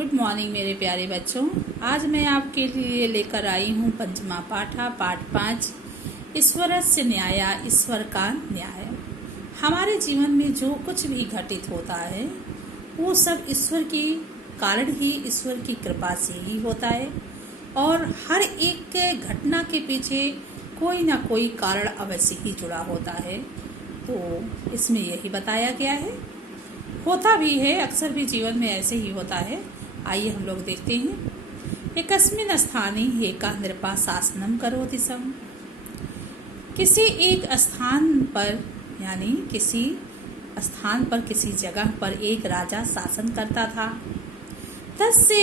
Good morning मेरे प्यारे बच्चों। आज मैं आपके लिए लेकर आई हूँ पंचमा पाठा पाठ 5 ईश्वरस्य न्याय, ईश्वर का न्याय। हमारे जीवन में जो कुछ भी घटित होता है वो सब ईश्वर की कारण ही, ईश्वर की कृपा से ही होता है और हर एक घटना के पीछे कोई ना कोई कारण अवश्य ही जुड़ा होता है। तो इसमें यही बताया गया है, होता भी है, अक्सर भी जीवन में ऐसे ही होता है। आइए हम लोग देखते हैं। एकस्मिन् स्थाने एका नृपा शासनम करोति स्म। किसी एक स्थान पर यानी किसी स्थान पर, किसी जगह पर एक राजा शासन करता था। तस्य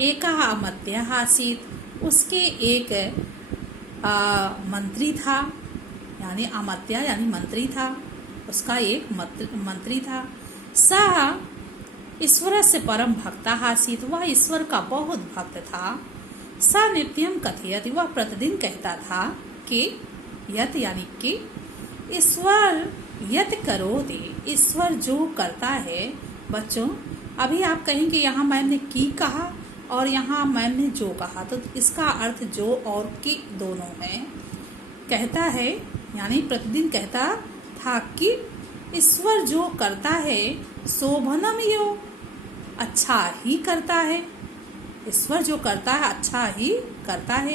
एका अमात्यः आसीत्। उसके एक मंत्री था, यानी अमात्य यानी मंत्री था, उसका एक मंत्री था। सः ईश्वर से परम भक्ता आसीत्। वह ईश्वर का बहुत भक्त था। स नित्यम कथयति। वह प्रतिदिन कहता था कि यत यानी कि ईश्वर यत करोति। ईश्वर जो करता है। बच्चों, अभी आप कहेंगे यहाँ मैम ने की कहा और यहाँ मैम ने जो कहा, तो इसका अर्थ जो और की दोनों है। कहता है यानी प्रतिदिन कहता था कि ईश्वर जो करता है शोभनम यो, अच्छा ही करता है। ईश्वर जो करता है अच्छा ही करता है।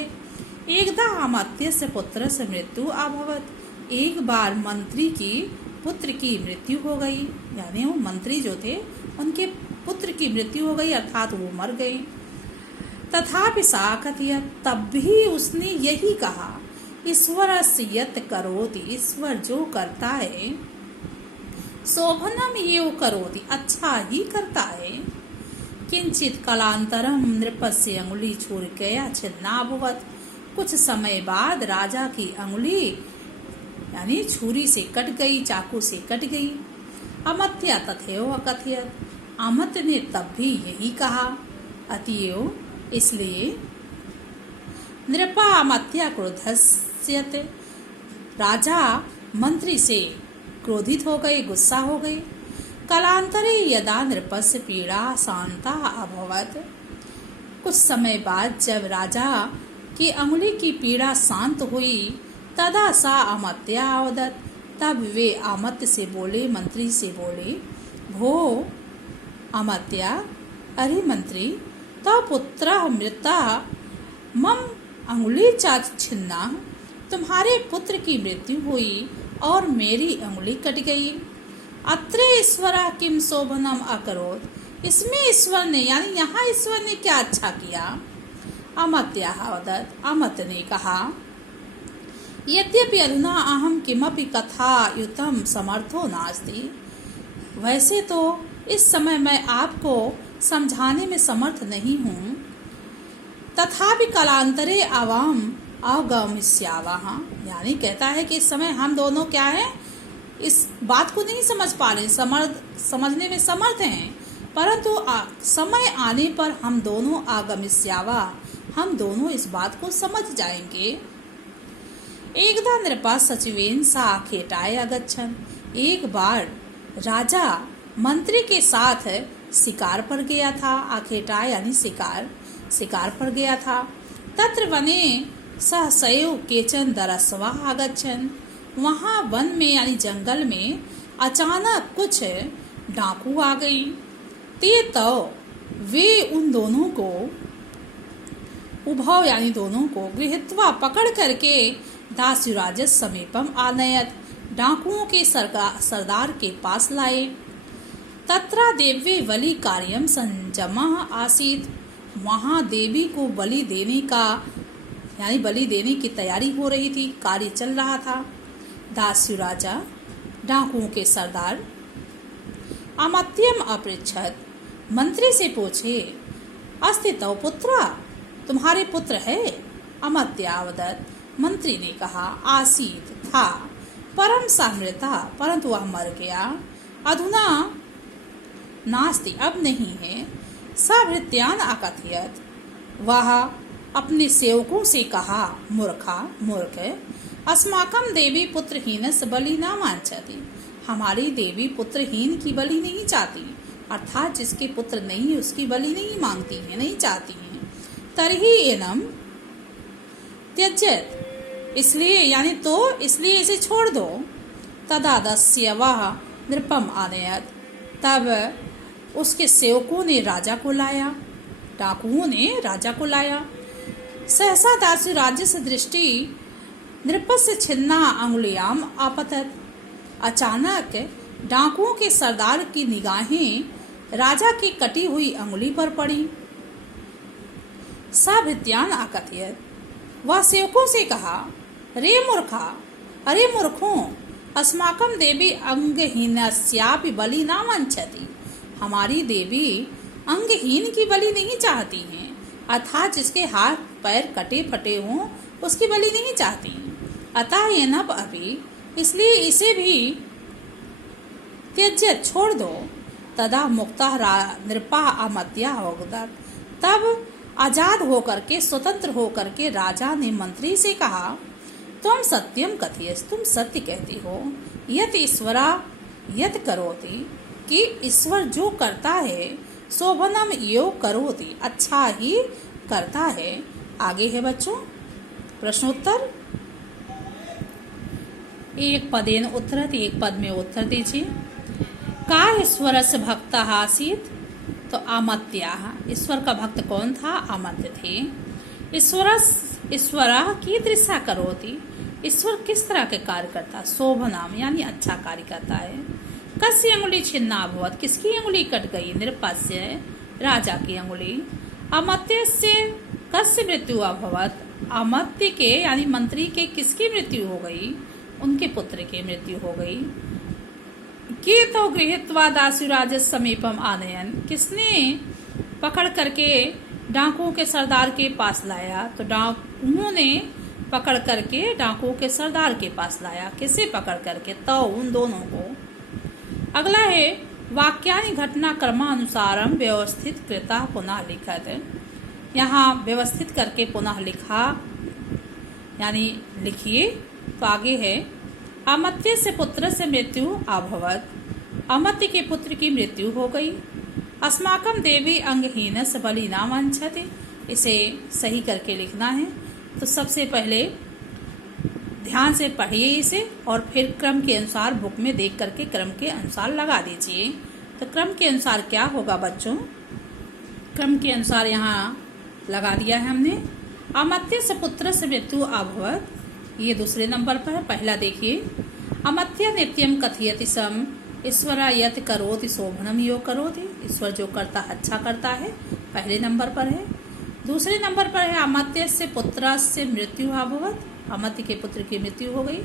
एकदा अमात्य से पुत्र से मृत्यु अभवत। एक बार मंत्री की पुत्र की मृत्यु हो गई, यानी वो मंत्री जो थे उनके पुत्र की मृत्यु हो गई, अर्थात वो मर गए। तथापि सा कथयत। तब भी उसने यही कहा, ईश्वरस्य यत् करोति। ईश्वर जो करता है शोभनम एव करोति, अच्छा ही करता है। किंचित कालांतरम नृपस्य अंगुली छूरिकया छिन्नाभवत्। कुछ समय बाद राजा की अंगुली यानी छुरी से कट गई, चाकू से कट गई। अमात्य तथैव अकथयत्। अमात्य ने तब भी यही कहा। अतएव इसलिए नृपा अमात्य क्रोधस्यत। राजा मंत्री से क्रोधित हो गए, गुस्सा हो गए। कालांतरे यदा नृपस्य पीड़ा शांता अभवत्। कुछ समय बाद जब राजा की अंगुली की पीड़ा शांत हुई, तदा सा अमात्य आवदत्। तब वे अमात्य से बोले, मंत्री से बोले, भो अमात्य, अरे मंत्री, तव पुत्र मृता मम अंगुली चा छिन्ना। तुम्हारे पुत्र की मृत्यु हुई और मेरी अंगुली कट गई। अत्रे ईश्वर किम शोभनम अकरोत्। इसमें ईश्वर ने यानी यहाँ ईश्वर ने क्या अच्छा किया। अमात्य वदत्। अमात्य ने कहा, यद्यपि अधुना अहम किमपि कथा युतम समर्थो नास्ति। वैसे तो इस समय मैं आपको समझाने में समर्थ नहीं हूँ। तथापि कालांतरे आवाम अवगमिष्यावः। यानी कहता है कि इस समय हम दोनों क्या है, इस बात को नहीं समझ पा रहे, समझने में समर्थ हैं, परंतु समय आने पर हम दोनों आगमिष्यावा, हम दोनों इस बात को समझ जाएंगे। एकदा नृपा सचिवेन सा आखेटाय अगच्छन्। एक बार राजा मंत्री के साथ शिकार पर गया था। आखेटाय यानी शिकार पर गया था। तत्र वने सहसैव केचन दरस्वा आगच्छन्। वहाँ वन में यानी जंगल में अचानक कुछ डाकू आ गई। ते तो वे उन दोनों को उभव यानी दोनों को गृहीत्वा पकड़ करके दासयुराज समीपम आनयत। डाकुओं के सरदार के पास लाए। तत्रा देवी बलि कार्यम संजमः आसीत्। वहाँ देवी को बलि देने का यानी बलि देने की तैयारी हो रही थी, कार्य चल रहा था। दासयु राजा डाकुओं के सरदार अमात्यम अपृच्छत। मंत्री से पूछे, अस्ति तव पुत्र, तुम्हारे पुत्र है। अमात्य वदत्। मंत्री ने कहा, आसीत् था, परम समृता, परंतु वह मर गया। अधुना नास्ति, अब नहीं है। सभृत्यान अकथयत्। वह अपने सेवकों से कहा, मूर्ख, अस्माकं देवी पुत्रहीनस्य बलि न वांछति। हमारी देवी पुत्रहीन की बलि नहीं चाहती, अर्थात जिसके पुत्र नहीं उसकी बलि नहीं मांगती है, नहीं चाहती हैं। तरही एनम त्यजेत, इसलिए इसे छोड़ दो। तदा दस्यवः नृपम आनयत, तब उसके सेवकों ने राजा को लाया, डाकुओं ने राजा को लाया। सहसा दासुराज्य से दृष्टि नृपस्य छिन्ना अंगुलियाम आपतत, अचानक डाकुओं के सरदार की निगाहें राजा की कटी हुई अंगुली पर पड़ी। सा भृत्यान आकथयत, वह सेवकों से कहा, अरे मूर्खों, अस्माकं देवी अंगहीनस्यापि बलि न वांछति, हमारी देवी अंगहीन की बलि नहीं चाहती हैं, अर्थात जिसके हाथ पैर कटे फटे हों उसकी बलि नहीं चाहती। अतः ये नप अभी, इसलिए इसे भी त्यज्य छोड़ दो। तदा मुक्तः नृपः अमत्या होगदत्, तब आजाद होकर के, स्वतंत्र होकर के राजा ने मंत्री से कहा, तुम सत्यम कथयस, तुम सत्य कहती हो, यत ईश्वरा यत करोति, कि ईश्वर जो करता है, शोभनम यो करोति, अच्छा ही करता है। आगे है बच्चों प्रश्नोत्तर। एक पदेन उत्तरत, एक पद में उत्तर दीजिए। का ईश्वरस्य भक्तः आसीत्, तो अमत्याः, ईश्वर का भक्त कौन था? अमत्य थे। ईश्वरः कीदृशः करोति, ईश्वर किस तरह के कार्य करता है? शोभनाम यानी अच्छा कार्य करता है। कस्य अंगुली छिन्ना अभवत्, किसकी अंगुली कट गई? नृपस्य, राजा की अंगुली। अमत्यस्य कस्य मृत्यु अभवत्, अमत्य के यानी मंत्री के किसकी मृत्यु हो गई? उनके पुत्र की मृत्यु हो गई। के तो गृहीत्वा दासुराज समीपम आनयन, किसने पकड़ करके डाकुओं के सरदार के पास लाया? तो डाकुओं ने पकड़ करके डाकुओं के सरदार के पास लाया। किसे पकड़ करके? तो उन दोनों को। अगला है वाक्यानि घटना क्रमानुसारम व्यवस्थित कृता पुनः लिखत, यहाँ व्यवस्थित करके पुनः लिखा यानी लिखिए। तो आगे है अमत्य से पुत्र से मृत्यु अभवत, अमत्य के पुत्र की मृत्यु हो गई। अस्माकम देवी अंगहीन से बलि न वांछति, इसे सही करके लिखना है। तो सबसे पहले ध्यान से पढ़िए इसे और फिर क्रम के अनुसार बुक में देख करके क्रम के अनुसार लगा दीजिए। तो क्रम के अनुसार क्या होगा बच्चों? क्रम के अनुसार यहाँ लगा दिया है हमने। अमत्य से पुत्र से मृत्यु अभवत, ये दूसरे नंबर पर है। पहला देखिए, अमत्य नित्यम कथयति सम ईश्वरा यत करोति शोभनम यो करोति, ईश्वर जो करता अच्छा करता है, पहले नंबर पर है। दूसरे नंबर पर है अमत्य से पुत्र से मृत्यु अभवत, अमत्य के पुत्र की मृत्यु हो गई।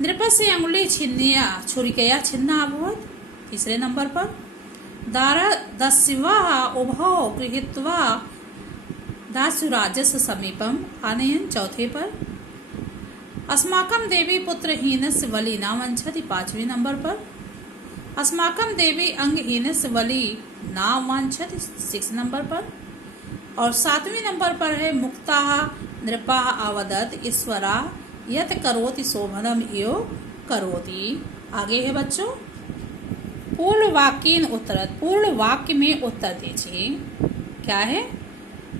नृप से अंगुली छिन्निया छुरिकया छिन्ना अभवत, तीसरे नंबर पर। दस्यवा उभौ गृहीत्वा दासुराजस्य समीपम आनयन, चौथे पर। अस्माकम देवी पुत्रहीनस्य बलि न वांछति, पांचवें नंबर पर। अस्माकम देवी अंगहीनस्य बलि न वांछति, 6 नंबर पर। और 7वें नंबर पर है मुक्ताः नृपाः अवदत् ईश्वरा यत करोति शोभनम यो करोति। आगे है बच्चों पूर्ण वाक्येन उत्तरत, पूर्ण वाक्य में उत्तर दीजिए। क्या है?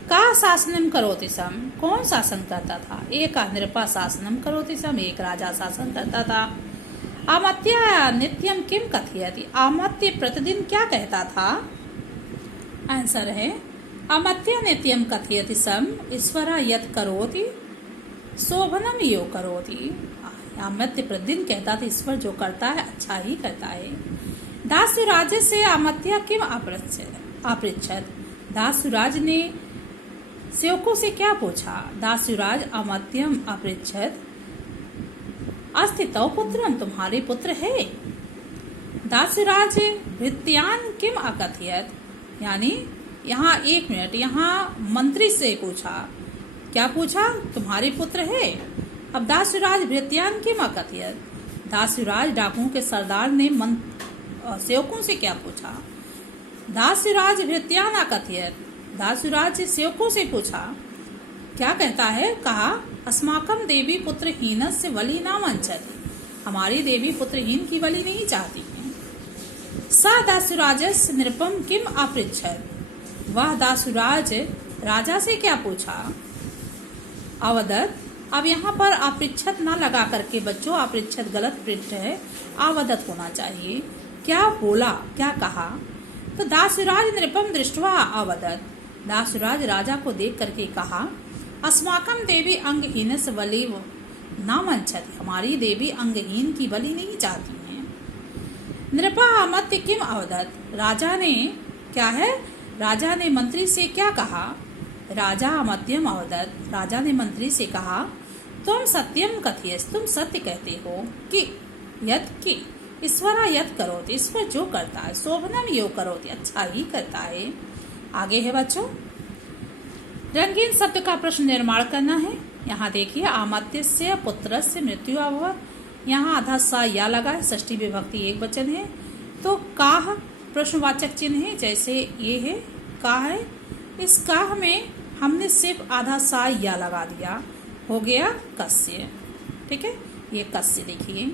का शासनम करोति सम, कौन शासन करता था? एक नृपा शासनम करोति सम, एक राजा शासन करता था। अमत्य नित्यम किम कथयति, अमत्य प्रतिदिन क्या कहता था? आंसर है अमत्य नित्यम कथयति सम ईश्वरा यत करोति शोभनम यो करोति। अमत्य प्रतिदिन कहता था ईश्वर जो करता है अच्छा ही करता है। दासुराज से अमत्य किम अपृच्छत, दासुराज ने सेवकों से क्या पूछा? दासुराज अमत्यम अपृच्छत अस्तित्व पुत्रम, तुम्हारे पुत्र है। दासुराज भृत्यान किम अकथयत, यानी यहाँ 1 मिनट, यहाँ मंत्री से पूछा, क्या पूछा? तुम्हारे पुत्र है। अब दासुराज भृत्यान किम अकथयत, दासुराज डाकुओं के सरदार ने सेवकों से क्या पूछा? दासुराज भृत्यान अकथयत, दासुराज सेवकों से पूछा, क्या कहता है? कहा अस्माकम देवी पुत्रहीन से बलि न वांछति, हमारी देवी पुत्रहीन की बलि नहीं चाहती है। सा दासुराजस्य नृपम किम अपृच्छत, वह दासुराज राजा से क्या पूछा। अवदत, अब यहाँ पर अपृच्छत ना लगा करके बच्चों, अपृच्छत गलत प्रिंट है, अवदत होना चाहिए। क्या बोला, क्या कहा। तो दासुराज नृपम दृष्टवा अवदत, दासुराज राजा को देख करके कहा, अस्माकम देवी अंगहीन बलि न वंचति, हमारी देवी अंगहीन की बलि नहीं चाहती हैं। नृपा अमत्य किम अवदत, राजा ने क्या है, राजा ने मंत्री से क्या कहा। राजा अमत्यम अवदत, राजा ने मंत्री से कहा, तुम सत्यम कथयस, तुम सत्य कहते हो कि यत की ईश्वरा यत करोति, ईश्वर जो करता है, शोभनम यो करोति, अच्छा ही करता है। आगे है बच्चों, रंगीन शब्द का प्रश्न निर्माण करना है। यहाँ देखिए, आमत्यस्य पुत्रस्य मृत्यु अभवत्, यहाँ आधा सा या लगा है, षष्ठी विभक्ति एक वचन है, तो काह प्रश्नवाचक चिन्ह है, जैसे ये है काह है, इस काह में हमने सिर्फ आधा सा या लगा दिया, हो गया कस्य। ठीक है, ये कस्य देखिए।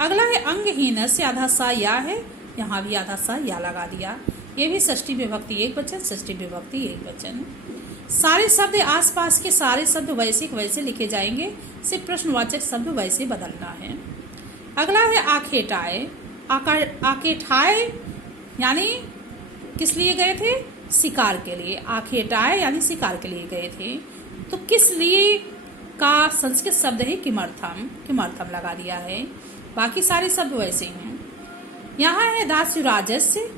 अगला है अंगहीन से, आधा सा या है, यहाँ भी आधा सा या लगा दिया, ये भी षष्ठी विभक्ति एक वचन, षष्ठी विभक्ति एक वचन। सारे शब्द आसपास के सारे शब्द वैसे वैसे लिखे जाएंगे, सिर्फ प्रश्नवाचक शब्द वैसे बदलना है। अगला है आखेटाए, आकेठाए यानी किस लिए गए थे, शिकार के लिए। आखेटाए यानी शिकार के लिए गए थे, तो किस लिए का संस्कृत शब्द है किमर्थम, किमर्थम लगा दिया है, बाकी सारे शब्द वैसे हैं। यहाँ है दासुराजस्य,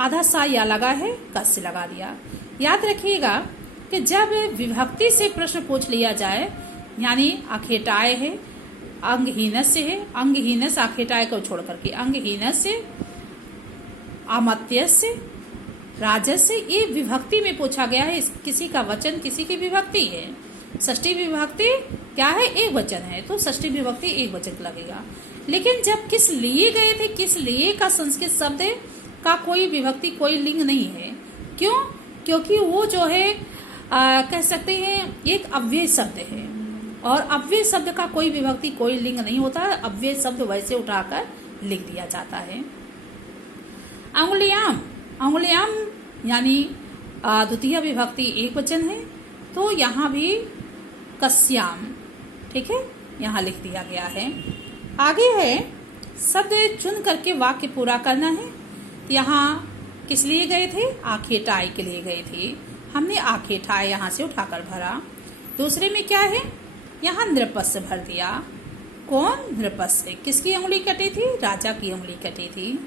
आधा सा या लगा है, कस्य लगा दिया। याद रखिएगा कि जब विभक्ति से प्रश्न पूछ लिया जाए, यानी आखेटाए है, अंगहीनस्य है, अंगहीनस्य आखेटाए को छोड़ करके, अंगहीनस्य, अमत्यस्य, राजस्य, ये विभक्ति में पूछा गया है, किसी का वचन किसी की विभक्ति है। षष्ठी विभक्ति क्या है, एक वचन है, तो षष्ठी विभक्ति एक वचन लगेगा। लेकिन जब किस लिए गए थे, किस लिए का संस्कृत शब्द का कोई विभक्ति कोई लिंग नहीं है। क्यों, क्योंकि वो जो है कह सकते हैं एक अव्यय शब्द है, और अव्यय शब्द का कोई विभक्ति कोई लिंग नहीं होता, अव्यय शब्द वैसे उठाकर लिख दिया जाता है। अंगुलियाम, अंगुलियाम यानी द्वितीय विभक्ति एक वचन है, तो यहाँ भी कस्याम, ठीक है, यहाँ लिख दिया गया है। आगे है शब्द चुन करके वाक्य पूरा करना है। यहाँ किस लिए गए थे, आखेटाए के लिए गए थे, हमने आखेटाए यहाँ से उठाकर भरा। दूसरे में क्या है, यहाँ नृपस्य भर दिया। कौन, नृपस्य, किसकी उंगली कटी थी, राजा की उंगली कटी थी।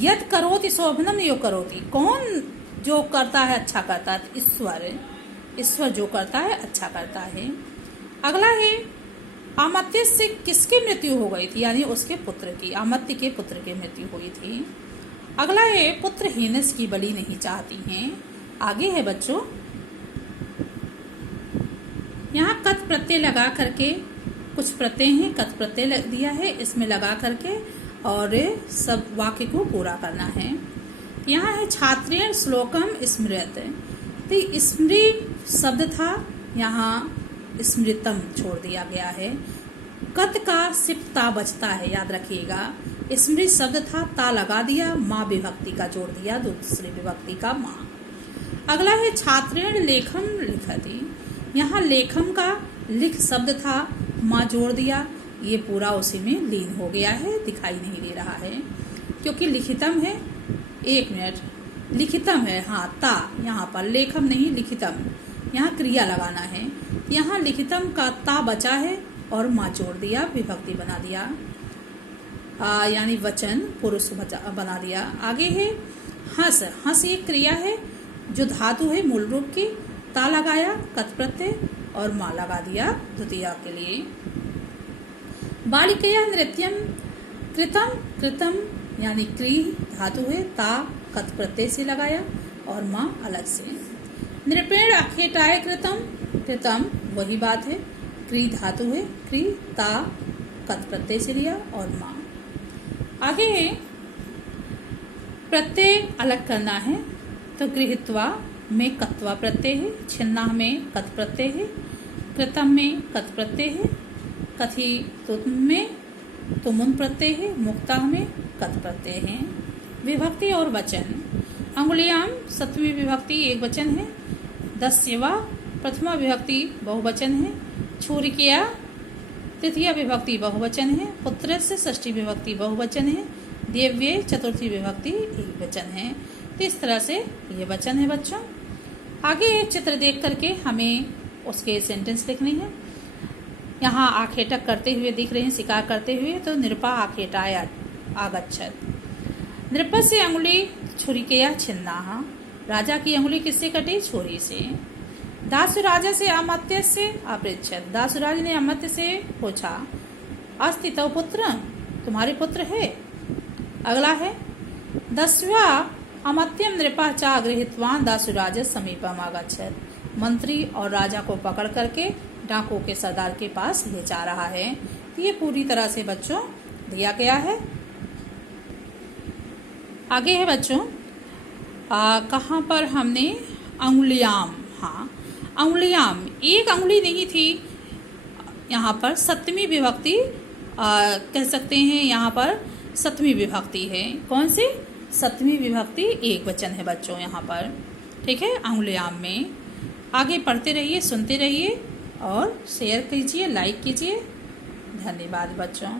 यद करोति शोभनम यो करोति, कौन जो करता है अच्छा करता है, ईश्वर, ईश्वर जो करता है अच्छा करता है। अगला है अमत्य से किसकी मृत्यु हो गई थी, यानी उसके पुत्र की, अमत्य के पुत्र की मृत्यु हुई थी। अगला है पुत्रहीनस की बलि नहीं चाहती हैं। आगे है बच्चों, यहाँ कत प्रत्यय लगा करके, कुछ प्रत्यय हैं, कत प्रत्यय दिया है, इसमें लगा करके और सब वाक्य को पूरा करना है। यहाँ है छात्रेण श्लोकम स्मृत, तो स्मृ शब्द था, यहाँ स्मृतम छोड़ दिया गया है। कत का सिर्फ ता बचता है, याद रखिएगा। स्मृत शब्द था, ता लगा दिया, माँ विभक्ति का जोड़ दिया, दूसरी विभक्ति का माँ। अगला है छात्रेण लेखम लिखति, यहाँ लेखम का लिख शब्द था, माँ जोड़ दिया, ये पूरा उसी में लीन हो गया है, दिखाई नहीं दे रहा है क्योंकि लिखितम है। एक मिनट, लिखितम है, हाँ ता, यहाँ पर लेखम नहीं लिखितम, यहाँ क्रिया लगाना है। यहाँ लिखितम का ता बचा है और माँ जोड़ दिया, विभक्ति बना दिया, यानी वचन पुरुष बना दिया। आगे है हंस, हंस एक क्रिया है जो धातु है मूल रूप की, ता लगाया कत प्रत्यय और माँ लगा दिया द्वितीया के लिए। बालिकया नृत्यम कृतम, कृतम यानी क्री धातु है, ता कत प्रत्यय से लगाया और माँ अलग से। नृपेण अखेटाय कृतम, कृतम वही बात है, क्री धातु है, क्री ता कत प्रत्यय से लिया और माँ। आगे है प्रत्यय अलग करना है, तो गृहीत्वा में कत्वा प्रत्यय है, छिन्ना में कत प्रत्यय है, कृतम में कत प्रत्यय है, कथी तुम में तुमुन प्रत्यय है, मुक्ता में कथ प्रत्यय हैं। विभक्ति और वचन। अंगुलियाम सप्तमी विभक्ति एक वचन है। दस्यवा प्रथमा विभक्ति बहुवचन है। छुरिकिया तृतीया विभक्ति बहुवचन है। पुत्रस्य षष्ठी विभक्ति बहुवचन है। देव्ये चतुर्थी विभक्ति एक वचन है। तो इस तरह से ये वचन है बच्चों। आगे एक चित्र देख करके हमें उसके सेंटेंस लिखने हैं। यहाँ आखेटक करते हुए दिख रहे हैं, शिकार करते हुए, तो नृपा आखेटाय आगच्छत। नृपस्य अंगुली छुरिकया छिन्नाः। राजा की अंगुली किससे कटी? छुरी से। दासुराजा से अमात्य से अपृच्छत। दासुराज ने अमात्य से पूछा, अस्ति तव पुत्र, तुम्हारे पुत्र है? अगला है दस्वा अमात्यम नृपः च गृहीतवान् दासुराज समीपम आगच्छत। मंत्री और राजा को पकड़ करके डाकू के सरदार के पास ले जा रहा है। तो ये पूरी तरह से बच्चों दिया गया है। आगे है बच्चों कहाँ पर हमने अंगुलियाम, हाँ अंगुलियाम, एक अंगुली नहीं थी, यहाँ पर सप्तमी विभक्ति कह सकते हैं। यहाँ पर सप्तमी विभक्ति है। कौन सी? सप्तमी विभक्ति एक वचन है बच्चों यहाँ पर, ठीक है, अंगुलियाम में। आगे पढ़ते रहिए, सुनते रहिए और शेयर कीजिए, लाइक कीजिए। धन्यवाद बच्चों।